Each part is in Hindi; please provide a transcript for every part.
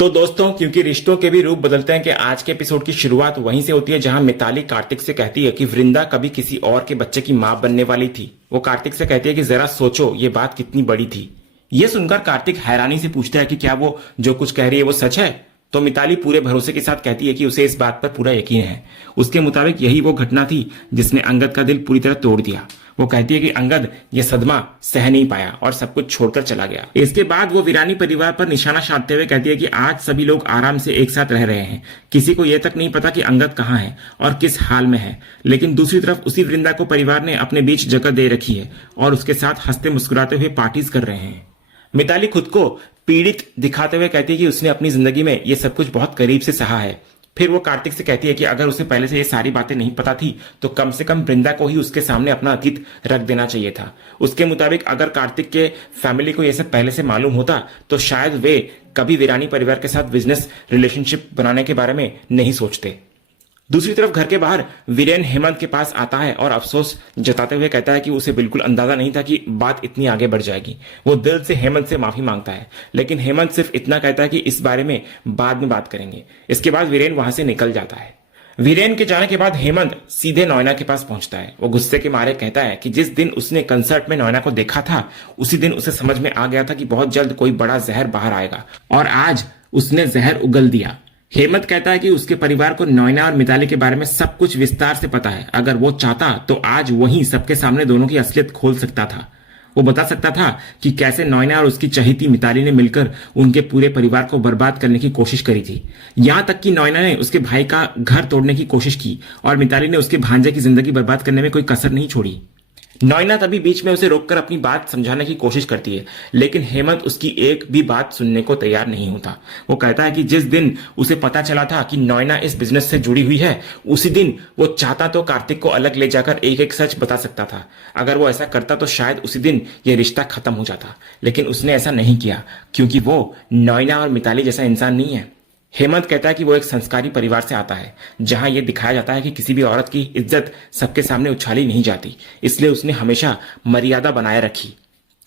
तो दोस्तों, क्योंकि रिश्तों के भी रूप बदलते हैं कि आज के एपिसोड की शुरुआत वहीं से होती है जहां मिताली कार्तिक से कहती है कि वृंदा कभी किसी और के बच्चे की मां बनने वाली थी। वो कार्तिक से कहती है कि जरा सोचो ये बात कितनी बड़ी थी। ये सुनकर कार्तिक हैरानी से पूछता है कि क्या वो जो कुछ कह रही है वो सच है। तो मिताली पूरे भरोसे के साथ कहती है कि उसे इस बात पर पूरा यकीन है। उसके मुताबिक यही वो घटना थी जिसने अंगद का दिल पूरी तरह तोड़ दिया। वो कहती है कि अंगद ये सदमा सह नहीं पाया और सब कुछ छोड़कर चला गया। इसके बाद वो वीरानी परिवार पर निशाना साधते हुए कहती है कि आज सभी लोग आराम से एक साथ रह रहे हैं। किसी को यह तक नहीं पता कि अंगद कहाँ है और किस हाल में है। लेकिन दूसरी तरफ उसी वृंदा को परिवार ने अपने बीच जगह दे रखी है और उसके साथ हंसते मुस्कुराते हुए पार्टीज कर रहे हैं। मिताली खुद को पीड़ित दिखाते हुए कहती है कि उसने अपनी जिंदगी में ये सब कुछ बहुत करीब से सहा है। फिर वो कार्तिक से कहती है कि अगर उसे पहले से ये सारी बातें नहीं पता थी तो कम से कम वृंदा को ही उसके सामने अपना अतीत रख देना चाहिए था। उसके मुताबिक अगर कार्तिक के फैमिली को ये सब पहले से मालूम होता तो शायद वे कभी वीरानी परिवार के साथ बिजनेस रिलेशनशिप बनाने के बारे में नहीं सोचते। दूसरी तरफ घर के बाहर वीरेन हेमंत के पास आता है और अफसोस जताते हुए कहता है कि उसे बिल्कुल अंदाजा नहीं था कि बात इतनी आगे बढ़ जाएगी। वो दिल से हेमंत से माफी मांगता है, लेकिन हेमंत सिर्फ इतना कहता है कि इस बारे में बाद में बात करेंगे। इसके बाद वीरेन वहां से निकल जाता है। वीरेन के जाने के बाद हेमंत सीधे नोएना के पास पहुंचता है। वो गुस्से के मारे कहता है कि जिस दिन उसने कंसर्ट में नोएना को देखा था उसी दिन उसे समझ में आ गया था कि बहुत जल्द कोई बड़ा जहर बाहर आएगा और आज उसने जहर उगल दिया। हेमंत कहता है कि उसके परिवार को नोएना और मिताली के बारे में सब कुछ विस्तार से पता है। अगर वो चाहता तो आज वहीं सबके सामने दोनों की असलियत खोल सकता था। वो बता सकता था कि कैसे नोएना और उसकी चहेती मिताली ने मिलकर उनके पूरे परिवार को बर्बाद करने की कोशिश करी थी। यहां तक कि नोएना ने उसके भाई का घर तोड़ने की कोशिश की और मिताली ने उसके भांजे की जिंदगी बर्बाद करने में कोई कसर नहीं छोड़ी। नोएना तभी बीच में उसे रोककर अपनी बात समझाने की कोशिश करती है, लेकिन हेमंत उसकी एक भी बात सुनने को तैयार नहीं होता। वो कहता है कि जिस दिन उसे पता चला था कि नोएना इस बिजनेस से जुड़ी हुई है उसी दिन वो चाहता तो कार्तिक को अलग ले जाकर एक एक सच बता सकता था। अगर वो ऐसा करता तो शायद उसी दिन यह रिश्ता खत्म हो जाता, लेकिन उसने ऐसा नहीं किया क्योंकि वो नोएना और मिताली जैसा इंसान नहीं है। हेमंत कहता है कि वो एक संस्कारी परिवार से आता है जहां यह दिखाया जाता है कि किसी भी औरत की इज्जत सबके सामने उछाली नहीं जाती, इसलिए उसने हमेशा मर्यादा बनाए रखी।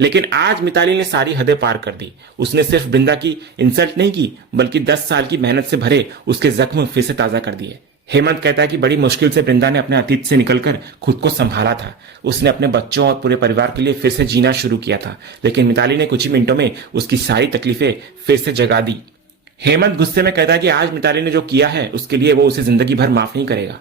लेकिन आज मिताली ने सारी हदें पार कर दी। उसने सिर्फ वृंदा की इंसल्ट नहीं की बल्कि 10 साल की मेहनत से भरे उसके जख्म फिर से ताजा कर दिए। हेमंत कहता है कि बड़ी मुश्किल से वृंदा ने अपने अतीत से निकलकर खुद को संभाला था। उसने अपने बच्चों और पूरे परिवार के लिए फिर से जीना शुरू किया था, लेकिन मिताली ने कुछ ही मिनटों में उसकी सारी तकलीफें फिर से जगा दी। हेमंत गुस्से में कहता है कि आज मिताली ने जो किया है उसके लिए वो उसे जिंदगी भर माफ नहीं करेगा।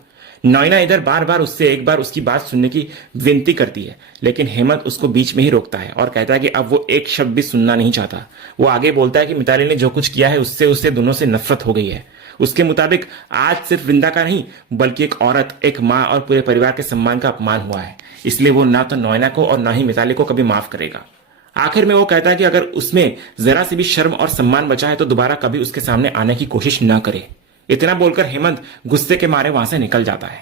नोएना इधर बार बार उससे एक बार उसकी बात सुनने की विनती करती है, लेकिन हेमंत उसको बीच में ही रोकता है और कहता है कि अब वो एक शब्द भी सुनना नहीं चाहता। वो आगे बोलता है कि मिताली ने जो कुछ किया है उससे उससे दोनों से नफरत हो गई है। उसके मुताबिक आज सिर्फ वृंदा का नहीं बल्कि एक औरत, एक माँ और पूरे परिवार के सम्मान का अपमान हुआ है, इसलिए वो ना तो नोएना को और ना ही मिताली को कभी माफ करेगा। आखिर में वो कहता है कि अगर उसमें जरा सी भी शर्म और सम्मान बचा है तो दोबारा कभी उसके सामने आने की कोशिश न करे। इतना बोलकर हेमंत गुस्से के मारे वहां से निकल जाता है।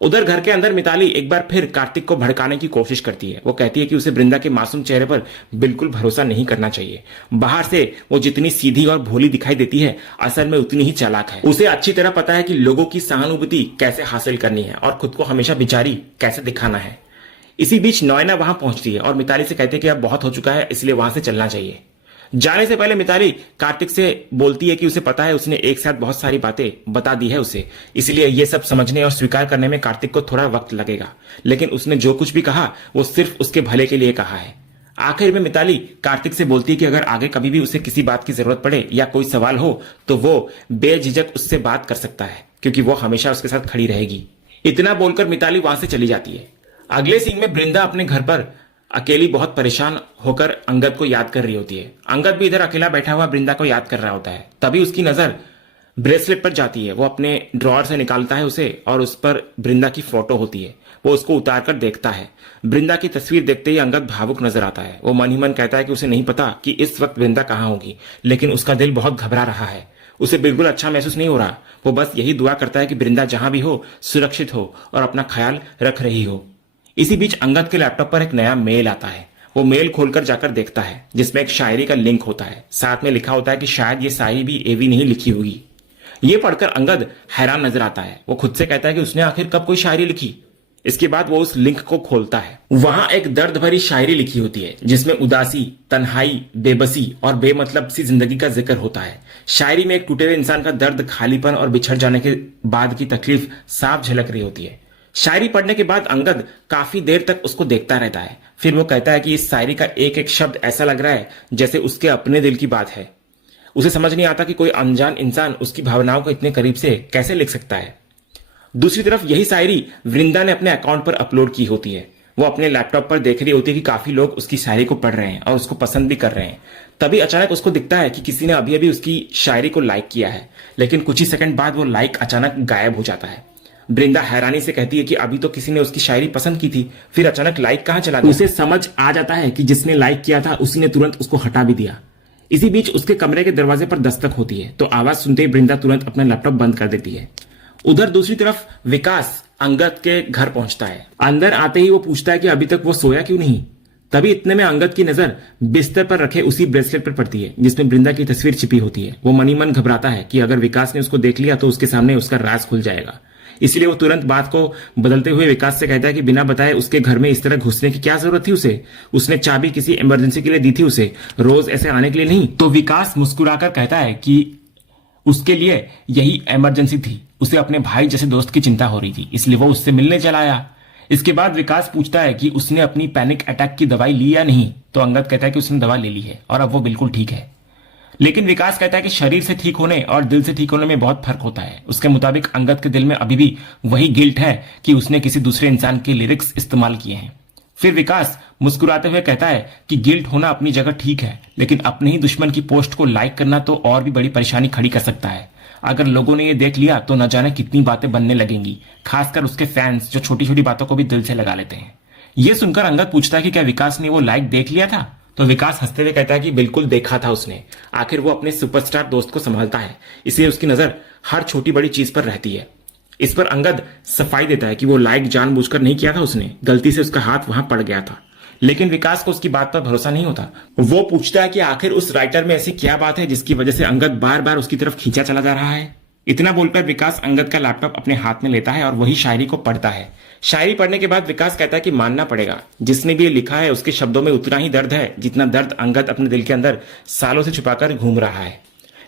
उधर घर के अंदर मिताली एक बार फिर कार्तिक को भड़काने की कोशिश करती है। वो कहती है कि उसे वृंदा के मासूम चेहरे पर बिल्कुल भरोसा नहीं करना चाहिए। बाहर से वो जितनी सीधी और भोली दिखाई देती है असल में उतनी ही चालाक है। उसे अच्छी तरह पता है कि लोगों की सहानुभूति कैसे हासिल करनी है और खुद को हमेशा बेचारी कैसे दिखाना है। इसी बीच नोएना वहां पहुंचती है और मिताली से कहती है कि अब बहुत हो चुका है, इसलिए वहां से चलना चाहिए। जाने से पहले मिताली कार्तिक से बोलती है कि उसे पता है उसने एक साथ बहुत सारी बातें बता दी है उसे, इसलिए ये सब समझने और स्वीकार करने में कार्तिक को थोड़ा वक्त लगेगा, लेकिन उसने जो कुछ भी कहा वो सिर्फ उसके भले के लिए कहा है। आखिर में मिताली कार्तिक से बोलती है कि अगर आगे कभी भी उसे किसी बात की जरूरत पड़े या कोई सवाल हो तो वो बेझिझक उससे बात कर सकता है क्योंकि वो हमेशा उसके साथ खड़ी रहेगी। इतना बोलकर मिताली वहां से चली जाती है। अगले सीन में वृंदा अपने घर पर अकेली बहुत परेशान होकर अंगद को याद कर रही होती है। अंगद भी इधर अकेला बैठा हुआ वृंदा को याद कर रहा होता है। तभी उसकी नजर ब्रेसलेट पर जाती है। वो अपने ड्रॉअर से निकालता है उसे और उस पर वृंदा की फोटो होती है। वो उसको उतार कर देखता है। वृंदा की तस्वीर देखते ही अंगद भावुक नजर आता है। वो मन ही मन कहता है कि उसे नहीं पता कि इस वक्त वृंदा कहाँ होगी, लेकिन उसका दिल बहुत घबरा रहा है। उसे बिल्कुल अच्छा महसूस नहीं हो रहा। वो बस यही दुआ करता है कि वृंदा जहां भी हो सुरक्षित हो और अपना ख्याल रख रही हो। इसी बीच अंगद के लैपटॉप पर एक नया मेल आता है। वो मेल खोलकर जाकर देखता है जिसमें एक शायरी का लिंक होता है। साथ में लिखा होता है कि शायद ये शायरी भी एवी नहीं लिखी होगी। ये पढ़कर अंगद हैरान नजर आता है। वो खुद से कहता है कि उसने आखिर कब कोई शायरी लिखी। इसके बाद वो उस लिंक को खोलता है। वहां एक दर्द भरी शायरी लिखी होती है जिसमें उदासी, तन्हाई, बेबसी और बेमतलब सी जिंदगी का जिक्र होता है। शायरी में एक टूटे हुए इंसान का दर्द, खालीपन और बिछड़ जाने के बाद की तकलीफ साफ झलक रही होती है। शायरी पढ़ने के बाद अंगद काफी देर तक उसको देखता रहता है। फिर वो कहता है कि इस शायरी का एक एक शब्द ऐसा लग रहा है जैसे उसके अपने दिल की बात है। उसे समझ नहीं आता कि कोई अनजान इंसान उसकी भावनाओं को इतने करीब से कैसे लिख सकता है। दूसरी तरफ यही शायरी वृंदा ने अपने अकाउंट पर अपलोड की होती है। वो अपने लैपटॉप पर देख रही होती है कि काफी लोग उसकी शायरी को पढ़ रहे हैं और उसको पसंद भी कर रहे हैं। तभी अचानक उसको दिखता है कि किसी ने अभी अभी उसकी शायरी को लाइक किया है, लेकिन कुछ ही सेकंड बाद वो लाइक अचानक गायब हो जाता है। वृंदा हैरानी से कहती है कि अभी तो किसी ने उसकी शायरी पसंद की थी, फिर अचानक लाइक कहां चला गया। उसे समझ आ जाता है कि जिसने लाइक किया था उसी ने तुरंत उसको हटा भी दिया। इसी बीच उसके कमरे के दरवाजे पर दस्तक होती है, तो आवाज सुनते ही वृंदा तुरंत अपना लैपटॉप बंद कर देती है। उधर दूसरी तरफ विकास अंगद के घर पहुंचता है। अंदर आते ही वो पूछता है कि अभी तक वो सोया क्यों नहीं। तभी इतने में अंगद की नजर बिस्तर पर रखे उसी ब्रेसलेट पर पड़ती है जिसमें वृंदा की तस्वीर छिपी होती है। वो मनी मन घबराता है कि अगर विकास ने उसको देख लिया तो उसके सामने उसका राज खुल जाएगा। इसलिए वो तुरंत बात को बदलते हुए विकास से कहता है कि बिना बताए उसके घर में इस तरह घुसने की क्या जरूरत थी उसे। उसने चाबी किसी इमरजेंसी के लिए दी थी उसे, रोज ऐसे आने के लिए नहीं। तो विकास मुस्कुराकर कहता है कि उसके लिए यही इमरजेंसी थी। उसे अपने भाई जैसे दोस्त की चिंता हो रही थी, इसलिए वो उससे मिलने चला आया। इसके बाद विकास पूछता है कि उसने अपनी पैनिक अटैक की दवाई ली या नहीं। तो अंगद कहता है कि उसने दवा ले ली है और अब वो बिल्कुल ठीक है। लेकिन विकास कहता है कि शरीर से ठीक होने और दिल से ठीक होने में बहुत फर्क होता है। उसके मुताबिक अंगद के दिल में अभी भी वही गिल्ट है कि उसने किसी दूसरे इंसान के लिरिक्स इस्तेमाल किए हैं। फिर विकास मुस्कुराते हुए कहता है कि गिल्ट होना अपनी जगह ठीक है, लेकिन अपने ही दुश्मन की पोस्ट को लाइक करना तो और भी बड़ी परेशानी खड़ी कर सकता है। अगर लोगों ने ये देख लिया तो न जाने कितनी बातें बनने लगेंगी, खासकर उसके फैंस जो छोटी छोटी बातों को भी दिल से लगा लेते हैं। ये सुनकर अंगद पूछता है कि क्या विकास ने वो लाइक देख लिया था। तो विकास हंसते हुए कहता है कि बिल्कुल देखा था उसने। आखिर वो अपने सुपरस्टार दोस्त को संभालता है, इसलिए उसकी नजर हर छोटी बड़ी चीज पर रहती है। इस पर अंगद सफाई देता है कि वो लाइक जानबूझकर नहीं किया था उसने, गलती से उसका हाथ वहां पड़ गया था। लेकिन विकास को उसकी बात पर भरोसा नहीं होता। वो पूछता है कि आखिर उस राइटर में ऐसी क्या बात है जिसकी वजह से अंगद बार बार उसकी तरफ खींचा चला जा रहा है। इतना बोलकर विकास अंगद का लैपटॉप अपने हाथ में लेता है और वही शायरी को पढ़ता है। शायरी पढ़ने के बाद विकास कहता है कि मानना पड़ेगा, जिसने भी ये लिखा है उसके शब्दों में उतना ही दर्द है जितना दर्द अंगद अपने दिल के अंदर सालों से छुपाकर घूम रहा है।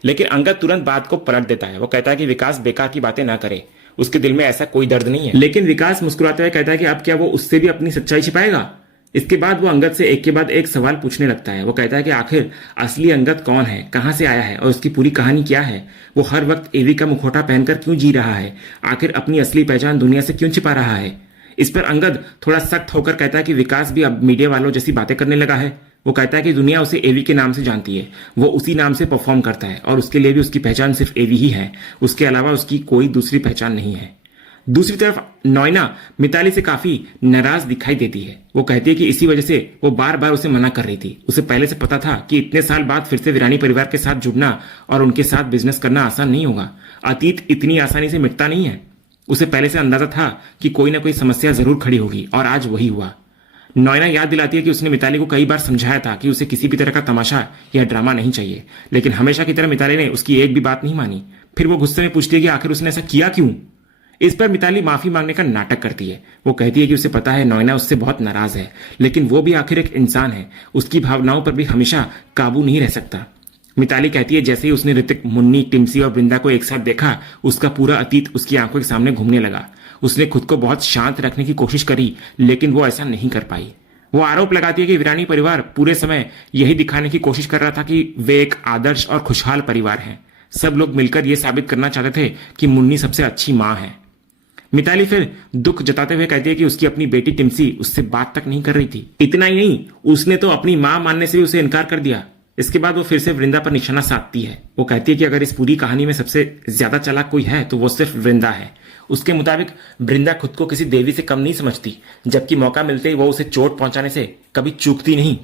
लेकिन अंगद तुरंत बात को पलट देता है। वो कहता है कि विकास बेकार की बातें ना करे, उसके दिल में ऐसा कोई दर्द नहीं है। लेकिन विकास मुस्कुराते हुए कहता है कि अब क्या वो उससे भी अपनी सच्चाई छिपाएगा। इसके बाद वो अंगद से एक के बाद एक सवाल पूछने लगता है। वो कहता है कि आखिर असली अंगद कौन है, कहां से आया है और उसकी पूरी कहानी क्या है। वो हर वक्त एवी का मुखौटा पहनकर क्यों जी रहा है, आखिर अपनी असली पहचान दुनिया से क्यों छिपा रहा है। इस पर अंगद थोड़ा सख्त होकर कहता है कि विकास भी अब मीडिया वालों जैसी बातें करने लगा है। वो कहता है कि दुनिया उसे एवी के नाम से जानती है, वो उसी नाम से परफॉर्म करता है और उसके लिए भी उसकी पहचान सिर्फ एवी ही है, उसके अलावा उसकी कोई दूसरी पहचान नहीं है। दूसरी तरफ नॉयना मिताली से काफी नाराज दिखाई देती है। वो कहती है कि इसी वजह से वो बार बार उसे मना कर रही थी। उसे पहले से पता था कि इतने साल बाद फिर से वीरानी परिवार के साथ जुड़ना और उनके साथ बिजनेस करना आसान नहीं होगा। अतीत इतनी आसानी से मिटता नहीं है। उसे पहले से अंदाजा था कि कोई ना कोई समस्या जरूर खड़ी होगी और आज वही हुआ। नॉयना याद दिलाती है कि उसने मिताली को कई बार समझाया था कि उसे किसी भी तरह का तमाशा या ड्रामा नहीं चाहिए, लेकिन हमेशा की तरह मिताली ने उसकी एक भी बात नहीं मानी। फिर वो गुस्से में पूछती है कि आखिर उसने ऐसा किया क्यों। इस पर मिताली माफी मांगने का नाटक करती है। वो कहती है कि उसे पता है नॉयना उससे बहुत नाराज है, लेकिन वो भी आखिर एक इंसान है, उसकी भावनाओं पर भी हमेशा काबू नहीं रह सकता। मिताली कहती है जैसे ही उसने ऋतिक, मुन्नी, टिम्सी और वृंदा को एक साथ देखा, उसका पूरा अतीत उसकी आंखों के सामने घूमने लगा। उसने खुद को बहुत शांत रखने की कोशिश करी, लेकिन वो ऐसा नहीं कर पाई। वो आरोप लगाती है कि वीरानी परिवार पूरे समय यही दिखाने की कोशिश कर रहा था कि वे एक आदर्श और खुशहाल परिवार है। सब लोग मिलकर यह साबित करना चाहते थे कि मुन्नी सबसे अच्छी माँ है। मिताली फिर दुख जताते हुए कहती है कि उसकी अपनी बेटी टिम्सी उससे बात तक नहीं कर रही थी। इतना ही नहीं, उसने तो अपनी मां मानने से भी उसे इनकार कर दिया। इसके बाद वो फिर से वृंदा पर निशाना साधती है। वो कहती है कि अगर इस पूरी कहानी में सबसे ज्यादा चालाक कोई है तो वो सिर्फ वृंदा है। उसके मुताबिक वृंदा खुद को किसी देवी से कम नहीं समझती, जबकि मौका मिलते ही वो उसे चोट पहुंचाने से कभी चूकती नहीं।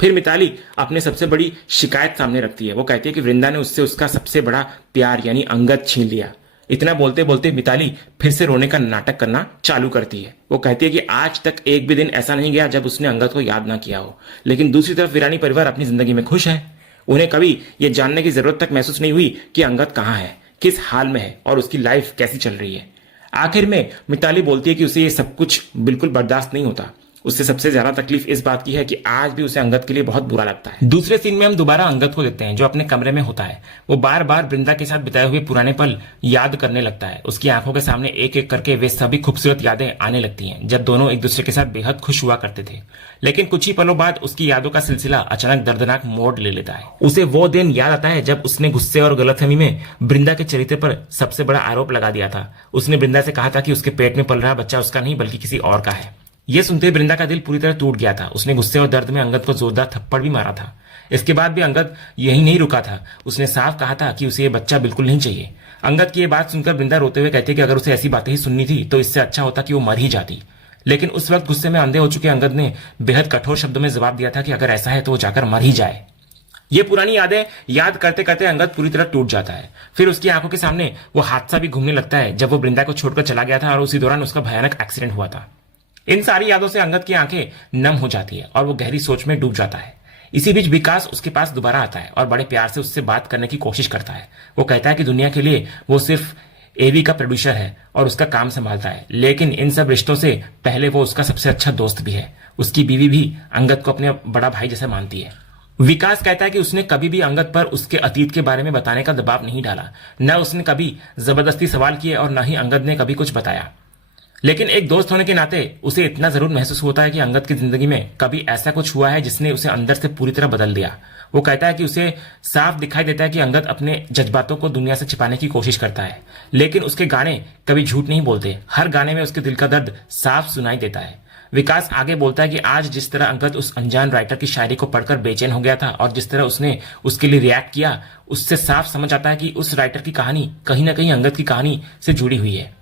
फिर मिताली अपने सबसे बड़ी शिकायत सामने रखती है। वो कहती है कि वृंदा ने उससे उसका सबसे बड़ा प्यार यानी अंगद छीन लिया। इतना बोलते बोलते मिताली फिर से रोने का नाटक करना चालू करती है। वो कहती है कि आज तक एक भी दिन ऐसा नहीं गया जब उसने अंगद को याद ना किया हो। लेकिन दूसरी तरफ वीरानी परिवार अपनी जिंदगी में खुश है। उन्हें कभी यह जानने की जरूरत तक महसूस नहीं हुई कि अंगद कहाँ है, किस हाल में है और उसकी लाइफ कैसी चल रही है। आखिर में मिताली बोलती है कि उसे ये सब कुछ बिल्कुल बर्दाश्त नहीं होता। उससे सबसे ज्यादा तकलीफ इस बात की है कि आज भी उसे अंगद के लिए बहुत बुरा लगता है। दूसरे सीन में हम दोबारा अंगद को देखते हैं जो अपने कमरे में होता है। वो बार बार वृंदा के साथ बिताए हुए पुराने पल याद करने लगता है। उसकी आंखों के सामने एक एक करके वे सभी खूबसूरत यादें आने लगती हैं जब दोनों एक दूसरे के साथ बेहद खुश हुआ करते थे। लेकिन कुछ ही पलों बाद उसकी यादों का सिलसिला अचानक दर्दनाक मोड़ ले लेता है। उसे वो दिन याद आता है जब उसने गुस्से और गलतफहमी में वृंदा के चरित्र पर सबसे बड़ा आरोप लगा दिया था। उसने वृंदा से कहा था कि उसके पेट में पल रहा बच्चा उसका नहीं बल्कि किसी और का है। यह सुनते वृंदा का दिल पूरी तरह टूट गया था। उसने गुस्से और दर्द में अंगद को जोरदार थप्पड़ भी मारा था। इसके बाद भी अंगद यही नहीं रुका था। उसने साफ कहा था कि उसे यह बच्चा बिल्कुल नहीं चाहिए। अंगद की यह बात सुनकर वृंदा रोते हुए कहती है कि अगर उसे ऐसी बातें ही सुननी थी तो इससे अच्छा होता कि वो मर ही जाती। लेकिन उस वक्त गुस्से में अंधे हो चुके अंगद ने बेहद कठोर शब्दों में जवाब दिया था कि अगर ऐसा है तो वो जाकर मर ही जाए। ये पुरानी यादें याद करते करते अंगद पूरी तरह टूट जाता है। फिर उसकी आंखों के सामने वो हादसा भी घूमने लगता है जब वो वृंदा को छोड़कर चला गया था और उसी दौरान उसका भयानक एक्सीडेंट हुआ था। इन सारी यादों से अंगद की आंखें नम हो जाती है और वो गहरी सोच में डूब जाता है। इसी बीच विकास उसके पास दोबारा आता है और बड़े प्यार से उससे बात करने की कोशिश करता है। वो कहता है कि दुनिया के लिए वो सिर्फ एवी का प्रोड्यूसर है और उसका काम संभालता है, लेकिन इन सब रिश्तों से पहले वो उसका सबसे अच्छा दोस्त भी है। उसकी बीवी भी अंगद को अपने बड़ा भाई जैसा मानती है। विकास कहता है कि उसने कभी भी अंगद पर उसके अतीत के बारे में बताने का दबाव नहीं डाला। न उसने कभी जबरदस्ती सवाल किए और न ही अंगद ने कभी कुछ बताया। लेकिन एक दोस्त होने के नाते उसे इतना जरूर महसूस होता है कि अंगद की जिंदगी में कभी ऐसा कुछ हुआ है जिसने उसे अंदर से पूरी तरह बदल दिया। वो कहता है कि उसे साफ दिखाई देता है कि अंगद अपने जज्बातों को दुनिया से छिपाने की कोशिश करता है, लेकिन उसके गाने कभी झूठ नहीं बोलते। हर गाने में उसके दिल का दर्द साफ सुनाई देता है। विकास आगे बोलता है कि आज जिस तरह अंगद उस अनजान राइटर की शायरी को पढ़कर बेचैन हो गया था और जिस तरह उसने उसके लिए रिएक्ट किया, उससे साफ समझ आता है कि उस राइटर की कहानी कहीं ना कहीं अंगद की कहानी से जुड़ी हुई है।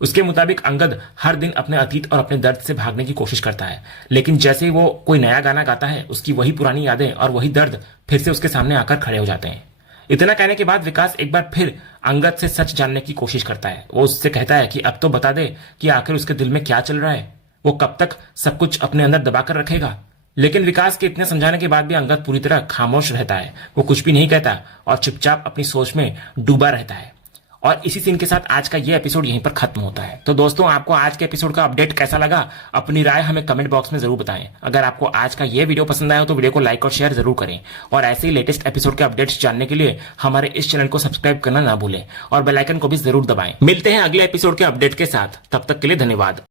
उसके मुताबिक अंगद हर दिन अपने अतीत और अपने दर्द से भागने की कोशिश करता है, लेकिन जैसे ही वो कोई नया गाना गाता है उसकी वही पुरानी यादें और वही दर्द फिर से उसके सामने आकर खड़े हो जाते हैं। इतना कहने के बाद विकास एक बार फिर अंगद से सच जानने की कोशिश करता है। वो उससे कहता है कि अब तो बता दे कि आखिर उसके दिल में क्या चल रहा है। वो कब तक सब कुछ अपने अंदर दबाकर रखेगा। लेकिन विकास के इतने समझाने के बाद भी अंगद पूरी तरह खामोश रहता है। वो कुछ भी नहीं कहता और चुपचाप अपनी सोच में डूबा रहता है। और इसी सीन के साथ आज का ये एपिसोड यहीं पर खत्म होता है। तो दोस्तों, आपको आज के एपिसोड का अपडेट कैसा लगा, अपनी राय हमें कमेंट बॉक्स में जरूर बताएं। अगर आपको आज का ये वीडियो पसंद आया हो तो वीडियो को लाइक और शेयर जरूर करें और ऐसे ही लेटेस्ट एपिसोड के अपडेट्स जानने के लिए हमारे इस चैनल को सब्सक्राइब करना ना भूलें और बेल आइकन को भी जरूर दबाएं। मिलते हैं अगले एपिसोड के अपडेट के साथ, तब तक के लिए धन्यवाद।